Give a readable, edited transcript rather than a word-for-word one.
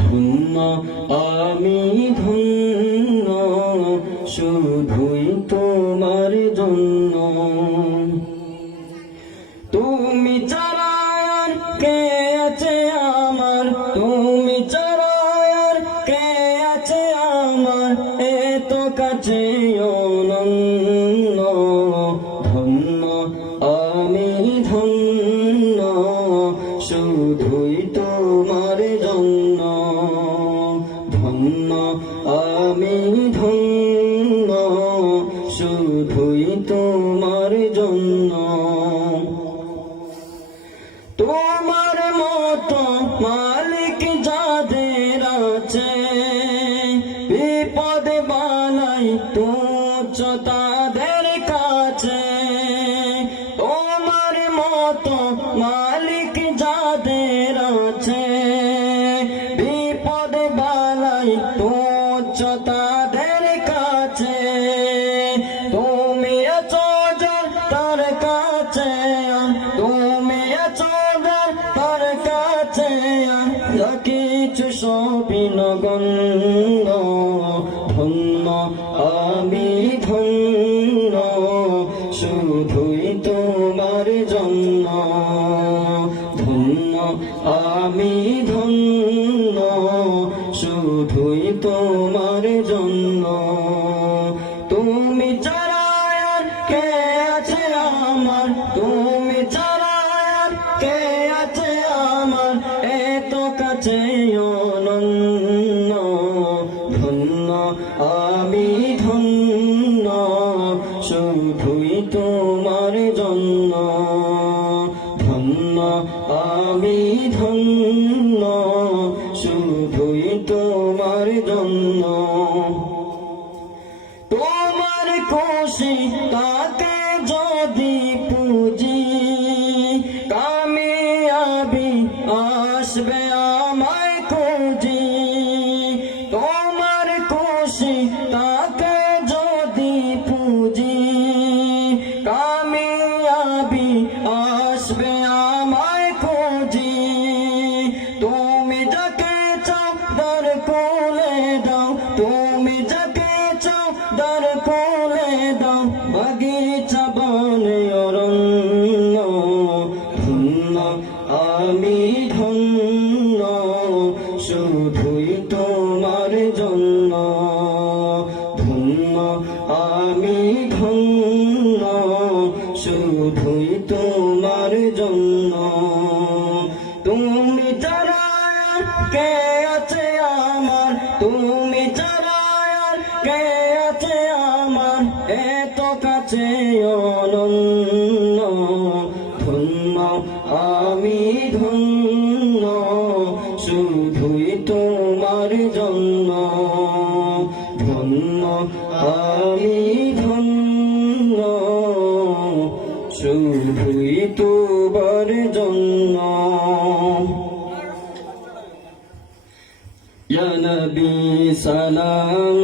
ধন্য আমি ধন্য শুধুই তোমার জন্য। তুমি ছাড়া আর কে আছে আমার, তুমি ছাড়া আর কে আছে আমার, এত কাছে অনন্য। ধন্য আমি ধন্য শুধুই তোমার জন্য। ধন্য আমি ধন্য শুধুই তোমার জন্য। তোমার মতো মালিক যাদের আছে, বিপদ বালাই তুচ্ছ তাদের কাছে। তোমার মতো মালিক যাদের আছে, বিপদ বালাই তুচ্ছ তাদের কাছে। তুমি আছো যার তার কাছে, তুমি আছো তার কাছে, যা কিছু সবই নগণ্য। ধন্য আমি ধন্য শুধুই তোমার জন্য। ধন্য আমি ধন্য শুধুই তোমার জন্য। তুমি ছাড়া আর কে আছে আমার, তুমি ছাড়া আর কে আছে আমার, এত কাছে অনন্য। ধন্য আমি ধন্য শুধুই তোমার জন্য। ধন্য আমি ধন্য শুধুই তোমার জন্য। তোমার খুশি তাকে যদি পুজি, কামিয়াবি আসবে আমায় খুঁজি। তোমার খুশি তাকে যদি পুজি, কামিয়াবি আসবে আমায় খুঁজি। তুমি যাকে চাও তার কোলে দাও, তুমি যাকে চাও তার কোলে দাও, বাগিচা বনে অরণ্য। ধন্য আমি ধন্য শুধুই তোমার জন্য। ধন্য আমি ধন্য শুধুই তোমার জন্য। তুমি ছাড়া আর কে আছে আমার, তুমি ছাড়া আর কে আছে আমার, এত কাছে অনন্য। ধন্য আমি ধন্য শুধুই তোমার জন্য। ধন্য আমি ধন্য শুধুই তোমার জন্য। ইয়া নবী সালাম